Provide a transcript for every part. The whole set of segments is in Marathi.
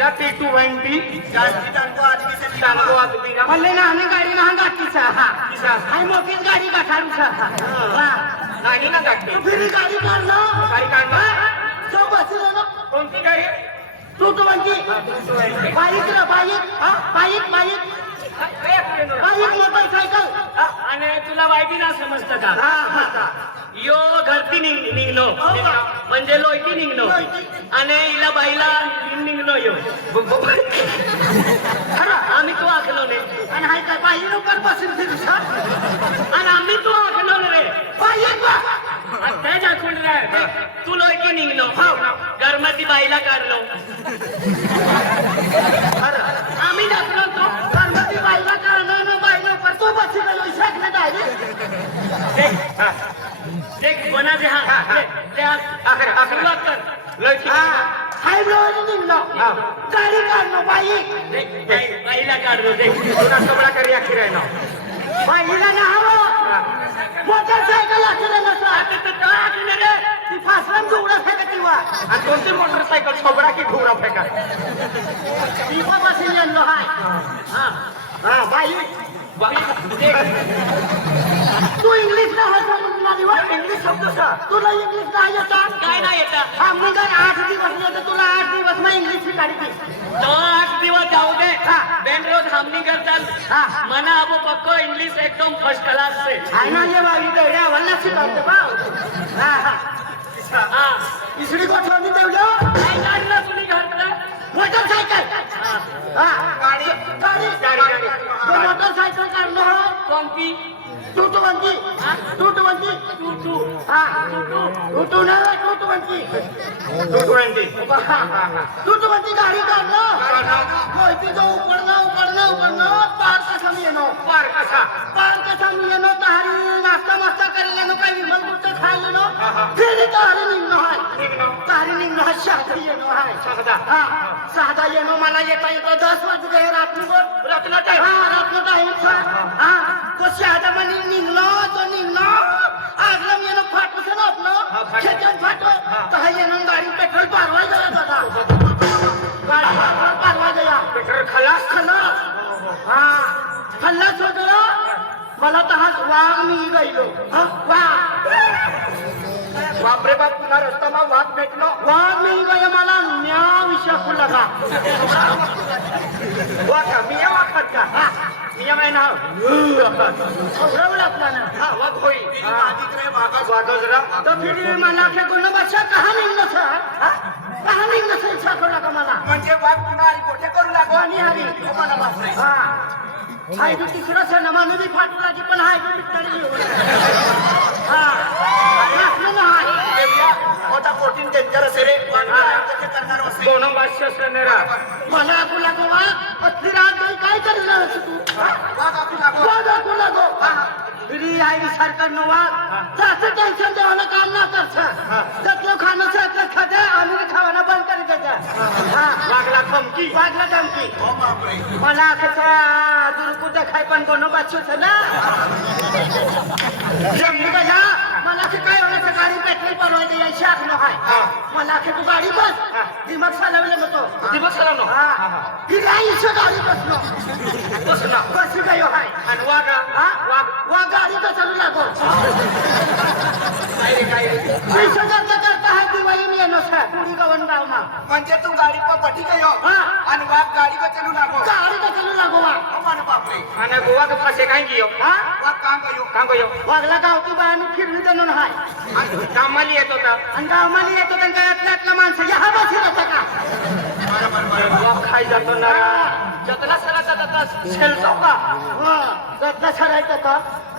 मेरा T20 जास्ती टांगो आदमी से टांगो आदमी का म्हणले ना आम्ही गाडी ना गाठीचा हा किसा हाय मोठीच गाडी गाठारूचा हा नाही ना गाठते फिरी गाडी काढणं गाडी काढणं सो बसलो ना कोणती गाडी तू म्हणती बाईक ना बाईक हा बाईक बाईक बाईक मोटरसायकल आणि तुला वाईटी ना समजतं का हा यो घरती निघणो म्हणजे लोयती निघणो आणि हिला बाईला निघणो यो आम्ही तू आखलो ने आणि हाय काय बाई लवकर बसून फिरूसा आणि आम्ही तू आखलो रे बाईक त्याच आखून रे तू लोयती निघणो गरमाती बाईला काढलो आम्ही दाखलो तो गणपती बाईला काढणं ना बाई लवकर तू बसून गेलो शकले डायरेक्ट देख बना दे हा त्या सुरुवात कर लोयती हाय ब्रोवर निघलो गाडी काढणं बाईक बाईला काढलो देख तुला कमळा करी आखी राहिनो बाईला ना हवं मोटरसायकल असेल नसा ती फासलाम जोडा फेकत वा आणि कोणती मोटरसायकल छोबडा की ढोरा फेका ती पण बसून गेलो हाय हा बाई तू इंग्लिश ना हसा म्हणाली वा इंग्लिश शब्द सा तुला इंग्लिश नाही येता काय नाही येतं हा मग 8 दिवस येतं तुला 8 दिवस मग इंग्लिश शिकायची तो 8 दिवस जाऊ दे बेन रोज हमनी करतात मना अब पक्को इंग्लिश एकदम फर्स्ट क्लास से आहे ना ये बाई तेवढ्या वल्ला शिकवते बा हा इसडी गोठवणी तेवढं काय काढलं तुम्ही घरचं मोटरसायकल हा गाडी गाडी मोटरसायकल काढणं कोणती तू म्हणती तू हा तू नाही तू म्हणती तू म्हणती गाडी काढणं माहिती जाऊ उकडणं पार कसा मी येणो तहारी नाश्ता मस्ता करेल येणो काही विमल गुट्ट खायला येणो फिरी तहारी निघणं हाय शहादा येणो हाय हा शहादा येणो मला येता येतो 10 वाजले रात्र टाइम हा तो शहादा म्हणे निघणं आगलं येणं फाटलं ना आपलं खेचन फाटलं तर हा येणं गाडी पेट्रोल पारवाय गया दादा गाडी पेट्रोल पारवाय गया पेट्रोल खलास हा खल्लास होत मला तर हा वाघ मी गईलो बापरे बाप पुन्हा रस्ता मग वाघ भेटलो वाघ मी गय मला म्या विषय लगा वाघ मी वाघात का मी माय नाव आपला ना हा वाघ होई वाघजरा तर फिर मला कोण बच्चा कहा निघणं सर कहा निघणं सर साखवला का मला म्हणजे वाघ पुन्हा हरी कोठे करू लागो आणि हरी मला बापरे हा हाय तू तिसरा सण मानू बी फाटू लागी पण हाय तू पिटली हा असलं ना हाय होता प्रोटीन डेंजरस रे कसे करणार असे कोण भाष्य सनेरा मला तुला गोवा असली रात गई काय करणार तू वाघ आपू लागो फिरी आई सरकार नो वाघ जास्त टेन्शन देवाला काम ना करछ जतलो खाणं सगळं खाते आणि खावाना बंद करी त्याचा वाघला धमकी मला कसा दुरुपयोग खाय पण कोण बाचूच ना जमली का ना मला की काय होणार गाडी पेट्रोल परवायची यायची आखलो हाय मला की तू गाडी बस दिमाग चालवले नको दिवस सलाम ही राईचं गाडी बसलो बस गयो हाय आणि वाघ वा गाडी तर चालू लागो काय रे करता है दिवाळी में येणं सर पुरी गवन गाव मा म्हणजे तू गाडी पर पटी गयो आणि वाघ गाडी पर चलू लागो गाडी तर चालू लागो वा मन बापरे आणि गोवा के पासे काय गियो वाघ काम गयो वागला गावची बायाने फिरली जाणून हाय कामाली येत होता आणि गावमाली येतो त्यांना यातल्या माणसं या बस होता का वाघ खाई जातो ना जतला सरा जाता शेलतो का जतला सरायचं का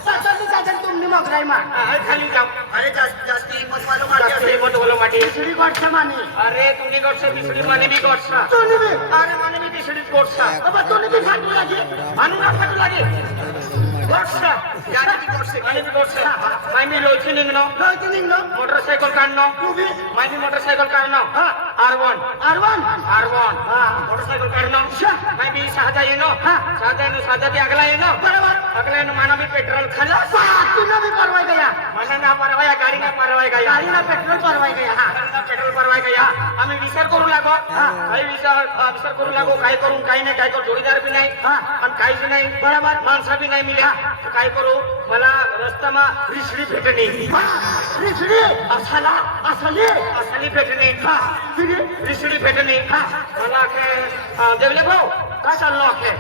सासरली जाजन तुमनी मगराय मा खाली जाऊ अरे जास्ती हिम्मत वालो जास्त हिम्मत बोलो माटी दुसरी गोष्ट मानी अरे तुम्ही गोष्ट तिसरी माने बी गोष्ट तुम्ही बी अरे माने बी तिसरी गोष्ट बाबा तुम्ही बी फाटू लागे मानू ना फाटू लागे गोष्ट माने बी गोष्ट माय मी लोची निघणं लोची निघलो मोटरसायकल काढणं तू बी माय मी मोटरसायकल काढणं R1 R1 R1 हा. मोटरसायकल काढणं शा. काय बी सहाजा येणं हा. सहाजा बी अगला येणं बरोबर अगला येणं माना बी पेट्रोल खाल्लं तुला भी परवाय गया मला ना परवाया गाडी ना परवाया गाडीला पेट्रोल परवाय गया हा पेट्रोल परवाया गया आम्ही विचार करू लागो काही विचार करू लागो काय करून काही नाही काय करू जोडीदार बी नाही हा. आणि काहीच नाही बरोबर माणसा बी नाही मिळा तर काय करू मला रस्तामा रिसडी भेटणी रिसडी असाला असली असाली भेटणी हा फिरी रिसडी भेटणी मला अखे देवले भाऊ का चाललो अखे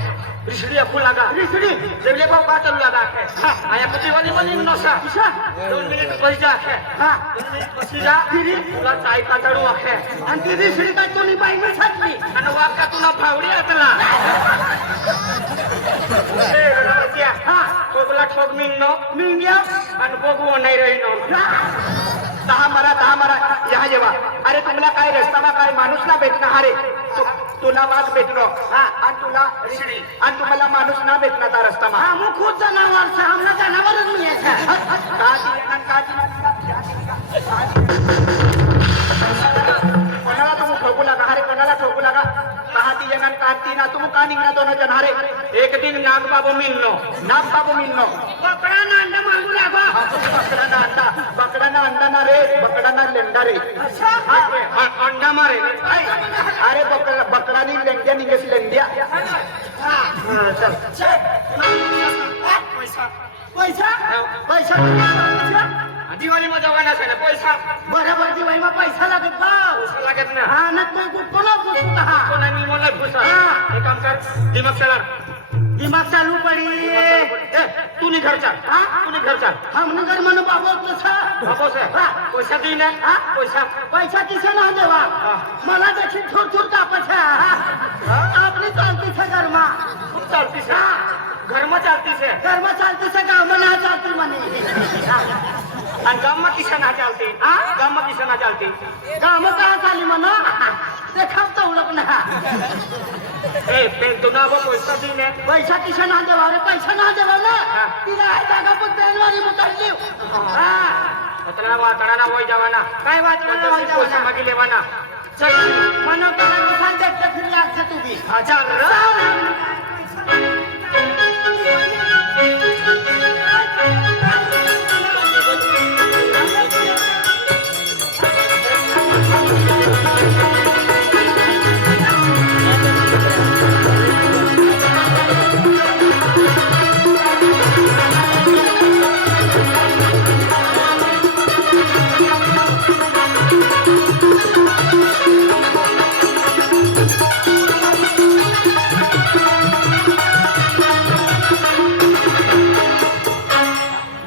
रिसडी अखू लागा रिसडी देवले भाऊ का चालू लागा अखे आया कुटीवाली बनी नसा 2 मिनिट पैसा अखे हा 2 मिनिट पैसे जा फिरी तुला चाय काढू अखे आणि ती रिसडी काय तुम्ही बाईने छाटली आणि वाका तुला फावडी आतला हा ठोकला ठोक मिळणं मी इंडिया आणि बघू नाही राहिनो दहा मारा या जेव्हा अरे तुम्हाला काय रस्तामा काय माणूस ना भेटणार अरे तुला वाघ भेटलो आणि तुला रिसडी आणि तुम्हाला माणूस ना भेटणार त्या रस्तामा हा मग खूप जनावर से हमला जनावरच नाही कोणाला तुम्ही ठोकू लागा अरे कोणाला ठोकू लागा कहा ती जण काढती ना तुम्ही का निघणार दोन जण अरे एक दिन नाग बाबू मिळणं नाग बाबू मिळणं बकरा ना अंडा मागू लागो बकडाना अंडा ना रे बकडाना लेंडा रे अंडा मारे अरे बकडानी लेंड्या निघेस लेंड्या पैसा पैसा दिवाळी मध्ये जवाना ना पैसा बरोबर दिवाळीमा पैसा लागत भाव लागत ना हा नत नाही कोणा पुसू का कोणा मी मला घुसा एक काम कर दिमाग चला दिमाग चालू पडी तू नहीं घर चाल तू नहीं घर चाल हमने घर मनो बाबा पैसा बाबो से पैसा दी ना पैसा पैसा किसे ना देवा मला देखील थोर का पैसा आपली चालती से घर मा खूप चालती से घर में चालती से घर में चालती से गाँव में ना चालती मने आणि गाव में किसा ना चालती गाव में किसा ना चालती गाँव में कहाँ चाली मनो देखा तो लोग ना ए पेन तू ना वो पैसा दी ने पैसा किसे ना देवा रे पैसा ना देवा ना तिला आहे जागा पण बेनवारी मुकाडली अतला वाटणा ना वय जावाना काय बात पैसा मागी लेवाना चल मनो करा दुकान देखते फिर लागते तू भी चल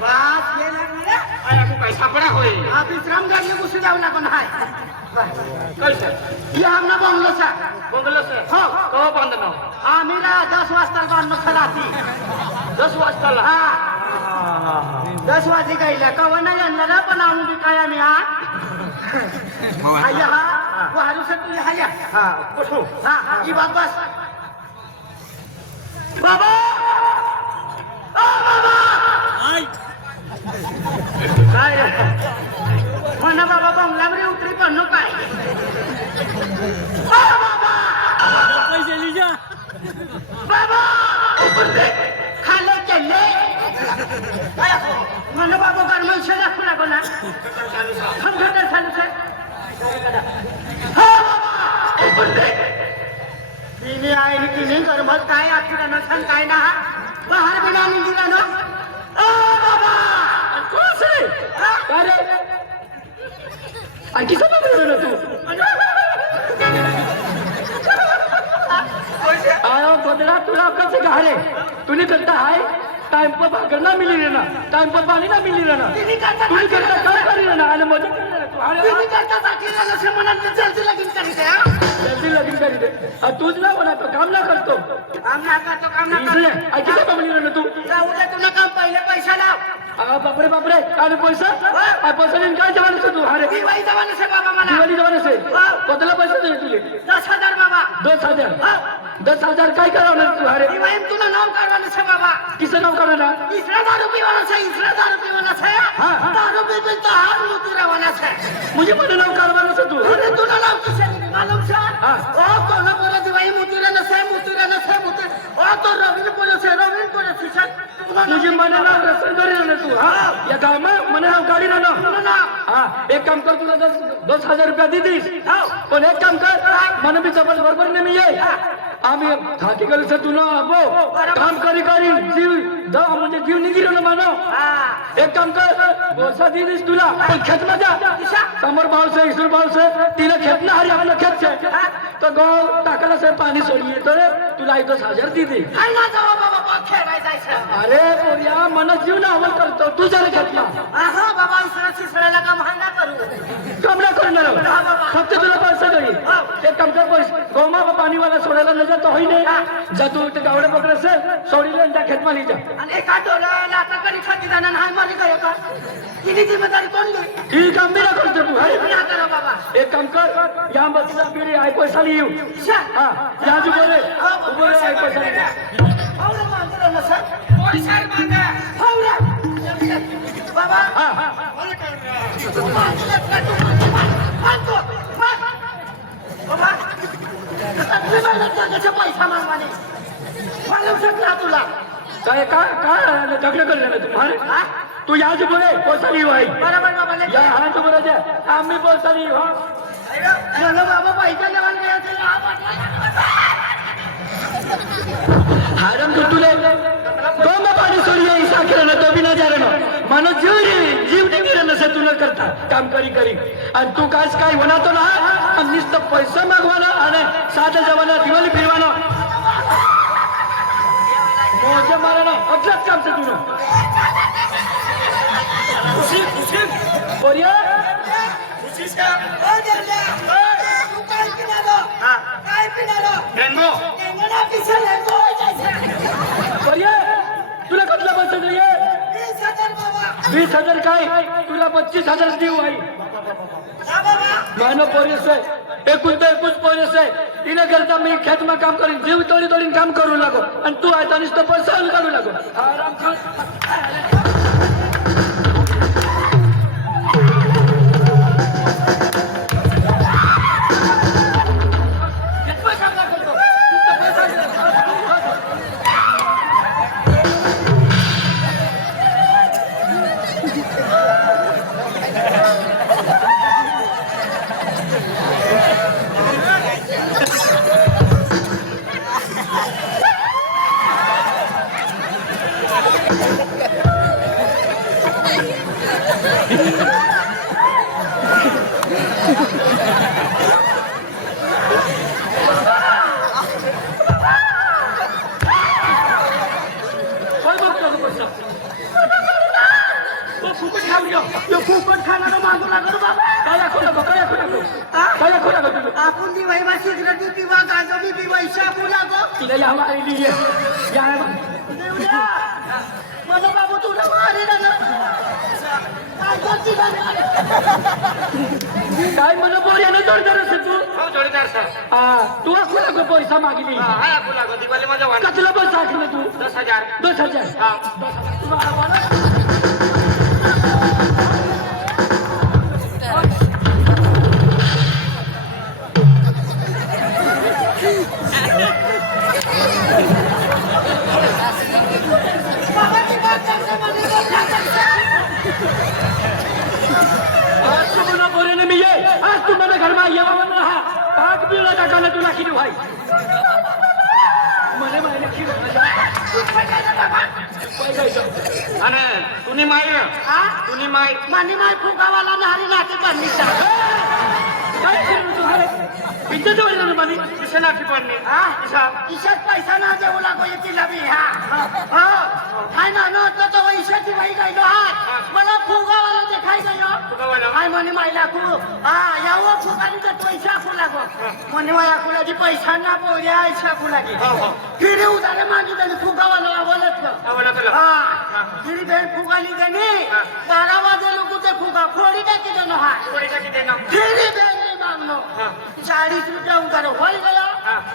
बस ये लागले आया को पैसा पड़ा होय आप विश्राम करने घुसे जाऊ लागून हाय कैसे ये हमना बंगलो सा बंगलो से हो तो बंद ना आम्ही 10 वाजता बंगलो खलाती 10 वाजता हा 10 वाजे गईला कवा नाही आणलं ना पण आम्ही बी काय आम्ही हा हाया हा वाहरू से तू हाया हां कसो हा ही बात बस बाबा ओ बाबा काय रे म्हणा बाबा बंगल्यावर उतरी पण काय ओ बाबा पैसे लीजा बाबा खाले केले म्हणा बाबा गरम शेला खुला बोला हम घटर चालू से तिने आहे नि तिने गरमत काय आखिरा नसन काय ना बाहेर बिना निघिरा ना ओ बाबा कोण रे काय रे आणखी कसं बोललो तू आयो बदला तुला कैसे कहा रे तूने करता है टाइम पर भाकर ना मिली रहना टाइम पर पानी ना मिली रहना तिने करता तू करता काय करी रहना आणि मजा करी रहना तू अरे तिने करता आखिरा नसन म्हणत जल्दी लगीन करी दे जल्दी लगीन करी दे और तूच ना बना तो काम ना करतो काम ना करतो काम ना इसलिए ऐकी कसं बोलली रहना तू जाऊ दे तुला काम पहिले पैसा लाव बापरे बापरे काय पैसा पैसा देऊन काय जवान तू अरे दिवाळी जमाने से बाबा मला दिवाळी जवान से कतला पैसा दे तुले 10,000 बाबा 10,000 10,000 काय करवणार तू अरे दिवाळी तुला नाव काढवाने से बाबा किसं नाव करणार इसरा दारू पीवाना से इसरा दारू पीवाना से दारू पी पी तो हार मुती रवाना से मुझे पण नाव करवणार तू अरे तुला नाव किसे मालूम छा ओ कोन बोले दिवाई मुतुरे न से मुतुरे ओ तो रवीन बोले से रवीन बोले शिक्षा तुझी मने ना रसन करी ना तू हा या गाव में मने हा गाडी ना ना हा एक काम कर तुला 10,000 रुपया दी दीस पण एक काम कर मन भी जबल बरोबर ने मी ये आम्ही खाती गली से तू ना आबो काम करी करी जीव दा म्हणजे जीव निगिरो ना मानो एक काम कर बोसा दी दीस तुला पण खेत में जा समर भाव से ईश्वर भाव से तीन खेत ना हरी आपला खेत से तो गो टाकला से पाणी सोडिये तर तुला 10,000 दी दे काय ना जावा बाबा खेळाय जायचं अरे पोरिया मन जीव ना अमल करतो तू जरा घेतला हा बाबा इसराला काम हाना करू काम ना करणार फक्त तुला पैसा देई एक काम कर पैसे गोमा पाणी वाला सोडायला न जातो होई नाही जा तू ते गावडे पकडे से सोडीले त्या खेत मध्ये जा आणि एका डोळ्याला आता कधी खाती जाणार नाही मारी काय का तिने जिम्मेदारी कोण घे ही काम मी ना करतो तू हाय ना करा बाबा एक काम कर या बसला पिरी आय पैसा लियू हा या जो बोले बोले आय पैसा लियू औरा मांगरा ना सर पैसा मांगा औरा बाबा हा तू मांगला का तू मांगतो बाबा तुम्ही मला त्याचे पैसा मागवाने मालूम शकला तुला काय काय काय झगडे करले तुम्हारे तू या जो बोले पैसा लियू आहे बरोबर बाबा या हा जो बोले जा आम्ही पैसा लियू हा चलो बाबा पैसा लेवाल गया थे हारम तो तुले गोमा पाणी सोडिये ईसा केलं ना तो बी ना जारे ना मानो जीव नाही गेलं नसे तू न करता काम करी करी आणि तू काय होणार तो ना आणि नुसतं पैसा मागवाना आणि साधा जवाना दिवाळी फिरवाना मोजे माराना अगलाच काम से तू ना बोलिए बोलिए तुला कसला पैसा જોઈએ 20,000 काय तुला 25,000 देऊ आई मानो पोरीस एकूण पोरीस तिने करता मी खेत में काम करीन जीव तोडी तोडीन काम करू लागो आणि तू आता नुसतं पैसा काढू लागो आराम खान आपण दिवाई मा सिगरेट भी पीवा गांजा भी पीवा ईशा पुला गो तिला या हमारे लिए या देवया मनो बाबू तू ना मारे ना काय करती काय मन बोरियाने जोडदार असे तू हो जोडीदार सर हा तू असू लागो पैसा मागितली हा आखू लागो दिवाळी माझा वाण कसला पैसा आखलं तू 10,000 10,000 हा आज तू मना बोरियाने मी ये आज तू मना घर में येवा मन रहा आग भी ना टाकाने तुला किती भाई मने मायने की आणि तुनी माय तुनी माय मानी माय फुगावाला नारी नाते बनलीचा काय करू तू हरे इज्जत होईल ना मनी किसना की पडणे हा ईशात पैसा ना देऊ लागो येते लबी हा हाय ना न तो ईशाची बाई गायलो हात मला फुगावाला देखाय गयो फुगावाला? हाय मनी मायला कु हा याव फुगानी तर पैसा खु लागो मनी माया कुलाजी पैसा ना पोऱ्या ईशा कुलाजी फिरे उदारे मागी देनी फुगावाला आवलत आवला कला हा फिरी बेन फुगाली देनी 12 वाजे लोक ते फुगा फोडी टाकी देनो हा कोणी टाकी देना फिरी बेन मागनो 40 रुपया उधार होई गया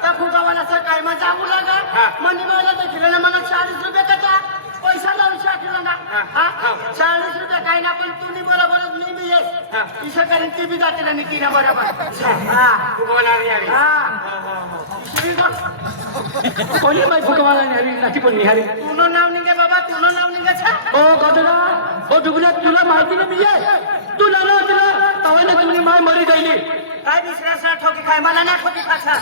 त्या फुगावाला सकाळी मा जाऊ लागा मनी मायला देखील ना मला 40 रुपये कचा पैसा लावून शाठी लंगा हा? 40 रुपये काही ना पण तुम्ही बरोबर मी बी येस इशा करीन ती बी जाते ना निकी ना बरोबर हा श्री कोणी माय फुकवाला नाही नाची पण निहारी तुनो नाव निघे बाबा तुनो नाव निघे छा ओ गदरा ओ दुगला तुला माहिती नाही मी आहे तू नाना तुला तवाने तुम्ही माय मरी गेली काय दुसऱ्या सा ठोकी खाय मला ना ठोकी खाचा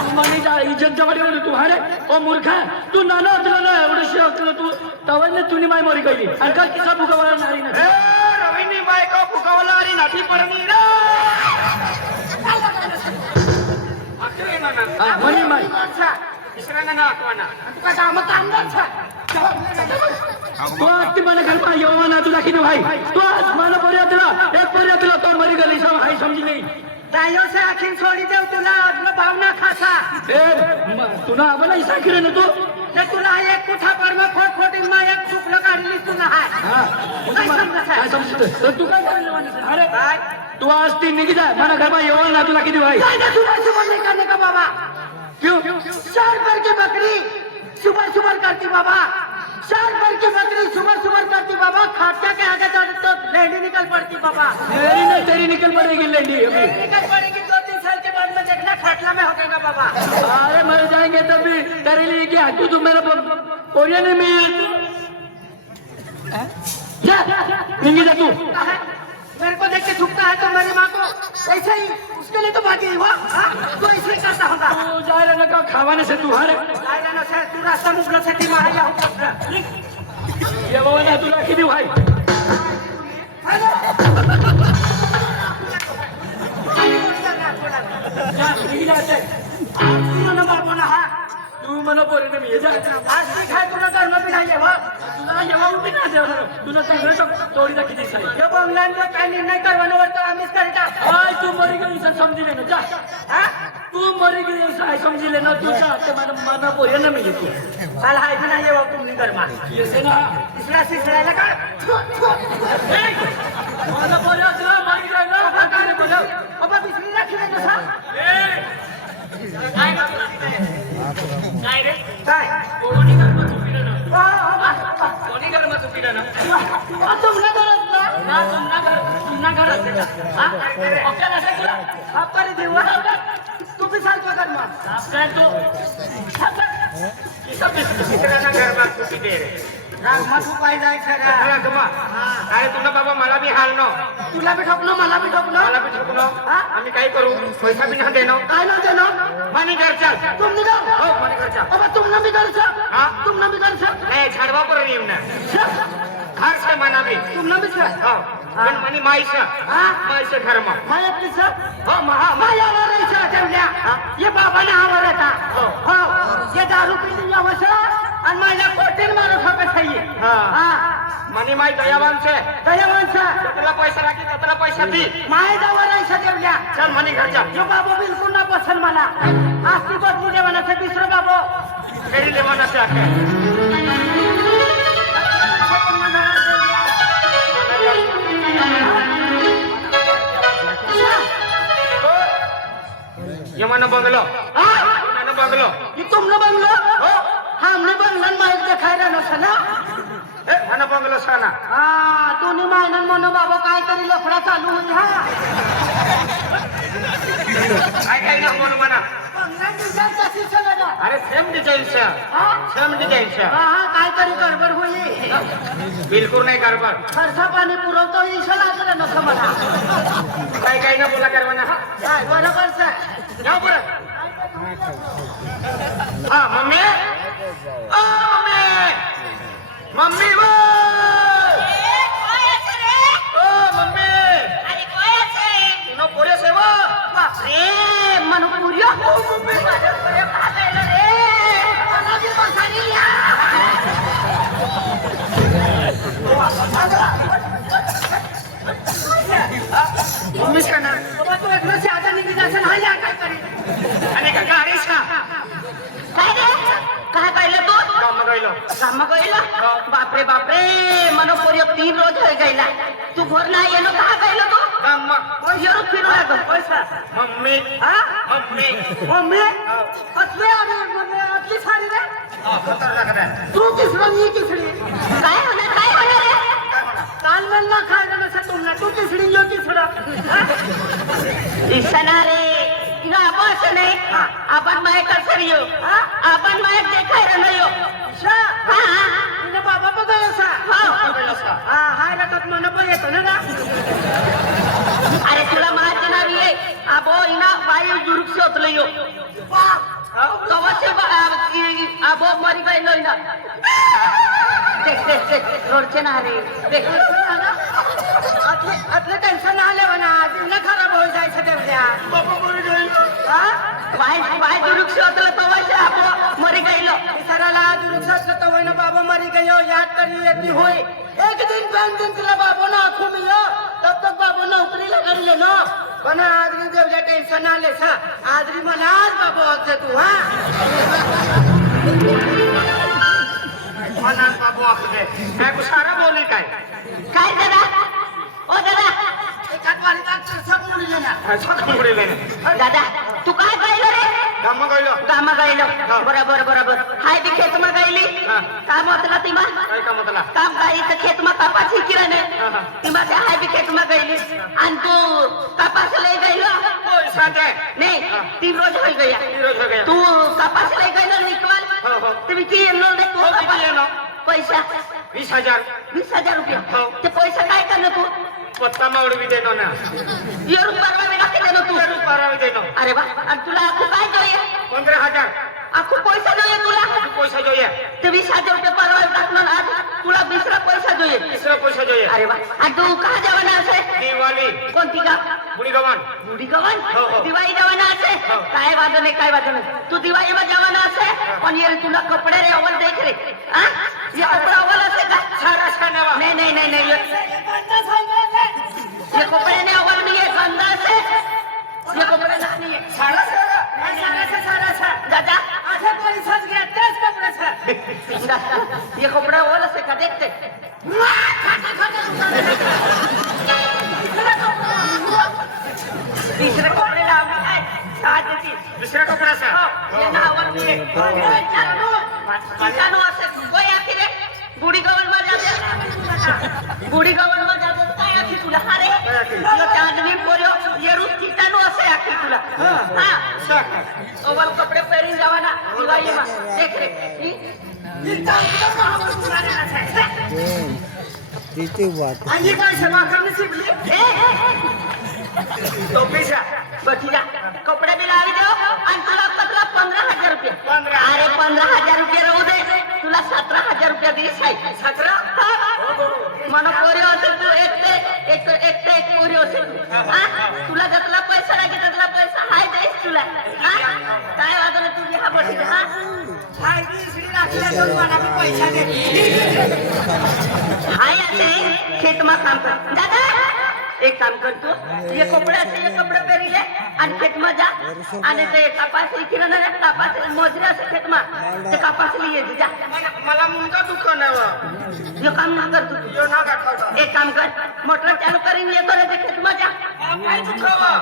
तू म्हणे जा इज्जत जवळ येऊन तू हारे ओ मूर्खा तू नाना तुला ना एवढं शिकलं तू तवाने तुम्ही माय मरी गेली आणि का किसा फुकवाला नाही ना रवीनी बायको फुकावला आणि नाठी पडणी रे अकरे ना म्हणे माय तिसऱ्यांना ना आठवणा तुका काम कामदार छा तू आज ती मला घर पा येऊ ना तुला किती भाई तू आज मला पर्यंतला एक पर्यंतला तो मरी गेली सम हाय समजी नाही दायो से आखिन छोड़ी देव तुला तुला भावना खासा ए तुला आम्हाला इसा केलं ना तू ने तुला एक कुठा पर में खोट खोटी मा एक चुकलं काढली तुला हाय काय समजत काय आहे समजत तू काय करायला म्हणत अरे काय तू आज ती निघी जा मला घर पा येऊ ना तुला किती भाई काय ना सुबह सुबह नहीं करने का बाबा क्यों 4 पर की बकरी सुबह सुबह करती बाबा 4 पर की बकरी सुबह सुबह करती बाबा खाटा के आगे तो लेंडी निकल पड़ती बाबा मेरी नहीं तेरी निकल पड़ेगी लेंडी अभी निकल पड़ेगी 2-3 साल के बाद में देखना खाटला में होगा बाबा अरे मर जाएंगे तभी तेरे लिए क्या तू मेरा कोरिया नहीं मिल जा निंगी जा तू मेरे को देख के थूकता है तो मेरी माँ को ऐसे ही उसके लिए तो बाकी हुआ तो ऐसे ही करता होगा तू जाए रहने का खावाने से तू हारे आयला ना से तू रास्ता मुगल से ती माया होता ये बाबा ना तुला किती भाई जा निघी जाते तू ना बाबू ना हा तू मना पोरे ने मी जा आज भी खाए तू ना घर में भी नहीं है वो तुला जेव्हा उभी ना देव तुला सगळं तोडीला किती साई जब ऑनलाइन में काय निर्णय करवाना वरतो आम्हीच करता आय तू मरी गेली सर समजी ले ना जा हा तू मरी गेली सर समजी ले ना तू जा ते मना पोरे ने मी तू साल हाय भी नहीं है वो तुम नहीं कर मा येसे ना इसला सिसला लगा मना पोरे तुला मरी गेली ना बाकी ने बोला अब बिजली रखी ले ना काय रे काय कोणी कर्म चुकीला ना कोणी कर्म चुकीला ना तुमने करत ना ना तुमना घर हा ओके ना तुला आपण देऊ तू भी साल पकड मा काय तो तिसऱ्यांना गरबा चुकी दे रे राग मत पाई जाय खरा चला तुम्हा अरे तुला बाबा मला बी हाल नो तुला भी ठोकनो मला भी ठोकनो मला बी ठोकलो आम्ही काय करू पैसा बी ना देनो काय ना देनो मानी घर चल तुम निकाल हो मानी घर चल अब तुमने भी कर सा हाँ? तुमने भी कर सा नाही झाडवा पर येऊन ना घर से मना बी तुमने भी सा हो पण मनी माईस हाँ? माईस घर मा माया पिसा हो महा माया वर ऐसा ठेवल्या ये बाबा ना आवर आता हो ये दारू पिली आवसा आणि माझ्या कोटीन मारू ठोकत आहे हा. मनी माई दयावान से दयावान सा ततला पैसा राखी ततला पैसा दी माया दावर ऐसा ठेवल्या चल मनी घर चल जो बाबू बिल्कुल ना पसंद मला आज ती बदलू देवाना से दुसरं बाबू फेरी ले मना से आके ये मना बंगलो मना बंगलो ये तुमने बंगलो हो हमने बंगलन माइक दिखाई रहा नसला ए मना बंगलो साना तूने मायनन मनो बाबा काय तरी लफडा चालू होई हा काय ना बोल मना बंगला डिझाईन कशी चलना अरे सेम डिजाइन से सेम डिजाइन से काय तरी गडबड होई बिल्कुल नाही गडबड खर्चा पाणी पुरवतो ईशा लागला नसं मला काय ना बोला करवाना काय बरोबर सर जाऊ बरं हा मम्मी ओ मम्मी मम्मी वो ओ मम्मी तुनो पोरे से वो बापरे मन पुरिया हो मम्मी माझ्या पुरे पागल रे मला बी बसानी या मम्मी का ना बाबा तू एकदा साधा निघी जाशील हा या काय करी आणि का गाडीस का काय रे काय पाहिलं तू काम गइलो काम गइला बापरे बापरे मनो पोरिया 3 रोज होय गइला तू घर ना येनो कहा गइलो तू काम पैसा फिरू लागल पैसा मम्मी हा मम्मी मम्मी अतले आले म्हणजे अतली सारी रे खतरनाक आहे तू किसरी ये किसरी काय होणार रे मन ना खायला नसेल तुम्हाला तू तिसरी येऊ तिसरा ईशाना रे इनो आपण नाही आपण मायक सर येऊ आपण मायक देखायला नाही येऊ तिने बाबा बघायला सा हा हाय ना तर मन पण येतो ना अरे तुला माहिती नाही आहे आबो इना वायू जुरुक शोधलं येऊ कवचे आबो मरी गई लोई ना देख देख देख रोडचे ना रे देख आतलं टेन्शन आले म्हणा न खराब होई जायचं तेवढ्या वाय वाय जुरुक शोधलं कवचे आबो मरी गई लो सराला दुरुक्षातलं तर होईना बाबा मरी गयो याद करी येती होय एक दिन दोन दिन तिला बाबा ना आखू मियो तब तक बाबा नोकरीला गेले ना पण आजरी देवल्या टेन्शन आले सा आजरी म्हणा आज बाबा होते तू हा म्हणा बाबू आपले काय सारा बोले काय काय दादा ओ दादा एकाच वारीतात सब मुली ना दादा तू काय गायलो रे गामा गयलो गामा गायलो बरोबर बरोबर हाय बी खेत मा गायली काम होतला तिमा काय काम होतला काम गायचं खेत मा कापाची किराने तिमा त्या हाय बी खेत मा गायली आणि तू कापास लय गायलो सांगे नाही 3 रोज हो गया रोज हो गया तू कापास लय गायलो निकवाल तुम्ही की येलो नाही तू किती येलो पैसा 20,000 20,000 रुपये ते पैसा काय करणार तू पत्ता मावडी बी देनो ना ये रुपया में रख देनो तू पारा बी देनो अरे वा आणि तुला आखू काय જોઈએ 15,000 आखू पैसा જોઈએ तुला पैसा જોઈએ ते 20,000 रुपये परवा टाकणार आज तुला दुसरा पैसा જોઈએ तिसरा पैसा જોઈએ अरे वा आणि तू कहा जवाना असे दिवाळी कोणती का बुडी गवन बुडी गवन हो, हो. दिवाळी जवाना असे काय वाद नाही काय वाद नाही तू दिवाळी में जवाना असे पण ये तुला कपडे रे अवल देख रे हां ये कपडा अवल असे का सारा खानेवा नहीं नहीं नहीं नहीं ये कपड़े ने अवल नहीं है गंदा से ये कपड़े नहीं है सारा सारा दादा असे पैसाच घ्या तेच कपड्याचं ये कपड़ा अवल से का देखते तीसरे कपड़े लावले काय साथ देती दुसऱ्या कपड्याचा ये ना अवल नहीं है किसानो असे कोई आखिर है बुढ़ी गवन में जाते बुढ़ी गवन में जाते काय आखिर तुला अरे यो चांदनी पोरो ये रूप किसानो असे आखिर तुला हां अवल कपडे पहरीन जावाना दिवाळी में देख रे आणि काय सेवा करणे शिकली तो पैसा बठीजा कपडे भी लावी दो आणि तुला पतला 15,000 रुपये 15,000 अरे 15,000 रुपये राहू दे तुला 17,000 रुपये दिस आहे 17 मन पोरी होते तू एक पोरी होते तू हां तुला जतला पैसा लागे ततला पैसा हाय देस तुला हां काय वादन तुझी हा बठीजा हां हाय श्री राखल्या दोन मला पैसा दे हाय असे खेत में काम कर दादा एक काम कर तू ये कपड़े से ये कपड़े पहनी ले आणि खेत में जा आणि ते कपास किराणा रे कपास मोजरे से खेत में ते कपास लिए जा मला मुंगा दुकान आहे वा ये काम ना कर तू यो ना गाठवता एक काम कर मोटर चालू करीन ये करे ते खेत में जा काय दुखावा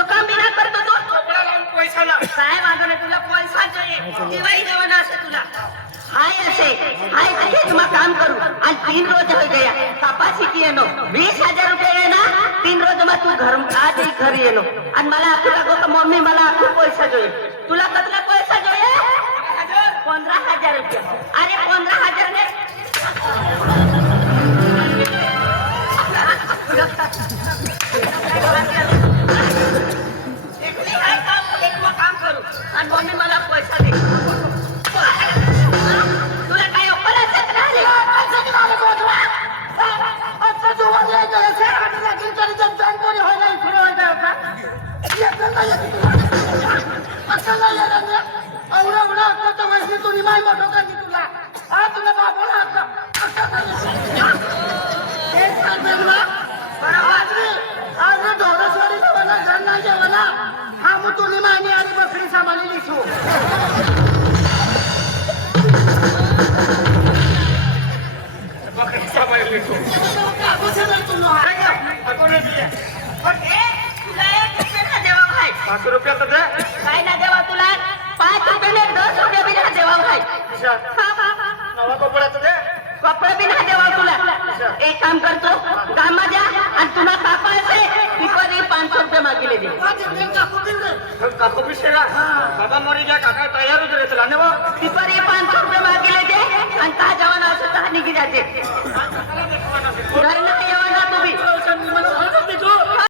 यो काम भी ना करतो तू कपडा लावून पैसा ना काय वादन तुला पैसा चाहिए दिवाळी जवाना असे तुला हाय असे हाय ते खेत में काम करू आणि 3 रोज हो गया कपासी की येनो 20,000 रुपये आहे ना 3 रोज में तू घर आज ही घर येनो आणि मला आखू लागो का मम्मी मला आखू पैसा જોઈએ तुला कितना पैसा જોઈએ 15,000 रुपये अरे 15,000 ने काम करू आणि मम्मी मला पैसा दे तुला काय ऑफर असेल ना आता जोवर यायचं असेल आणि लागेल तरी जर बँक कोणी व्हायला इकडे व्हायचं होता असं नाही येणार ना एवढं आता वैसे तुम्ही माय मोठं करली तुला हा तुला बाबूला आता तेच करते ना आज ढोरेश्वरी जेवणा घरना जेवणा हा मग तुम्ही मायने आणि बकरी सांभाळली लिसू सांभाळले तू अकोले दिले तुला 1 रुपया ना देवा भाई 500 रुपया तर दे काय ना देवा तुला 5 रुपये ने 10 रुपये भी ना देवा भाई नवा कपडा तर दे कपडे भी ना देवा तुला एक काम करतो गामा द्या आणि तुला कापा असे तिकडे 500 रुपये मागिले दे काको पिसेगा बाबा मरी गया काका तैयार हो रहे चलाने वो तिकडे 500 रुपये मागिले दे आणि का जवान असं का निघी जाते घर नाही